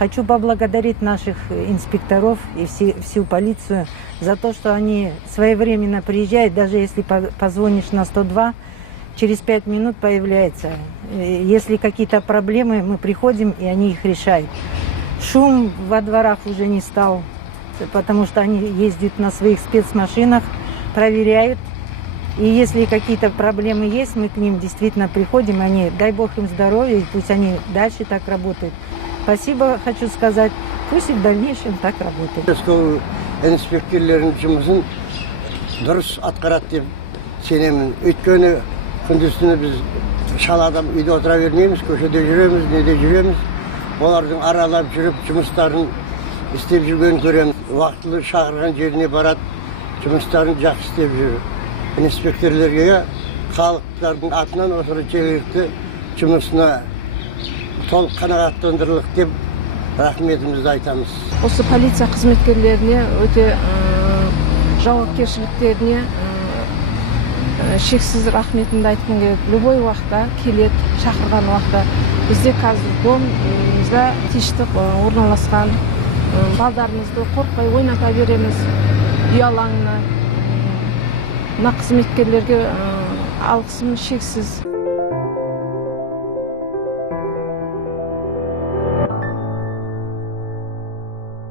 Хочу поблагодарить наших инспекторов и всю полицию за то, что они своевременно приезжают, даже если позвонишь на 102, через 5 минут появляется. Если какие-то проблемы, мы приходим, и они их решают. Шум во дворах уже не стал, потому что они ездят на своих спецмашинах, проверяют. И если какие-то проблемы есть, мы к ним действительно приходим, они, дай Бог им здоровья, и пусть они дальше так работают. Спасибо, хочу сказать, пусть и в дальнейшем так работают. Инспекторлердің жұмысын дұрыс атқарады деп сенемін. Өйткені күндіз-түні біз шаладам үйде отыра бермейміз, көшеде жүреміз, неде жүреміз. Олардың аралап жүріп жұмыстарын істеп жүргенін көреміз. Уақытылы шақырған жеріне барады, жұмыстарын жақсы істеп жүр. Инспекторлерге халықтардың атынан осы жергілікті жұмысына толық қанағаттандырылық деп рахметімізді айтамыз. Осы полиция қызметкерлеріне өте жауапкершіліктеріне шексіз рахметімді айтқым келеді. Любой уақытта келеді, шақырған уақытта. Бізде қазір домымызда тиштік орналасқан, балдарымызды қорқпай ойната береміз, үй алаңына. Мына қызметкерлерге алғысым шексіз.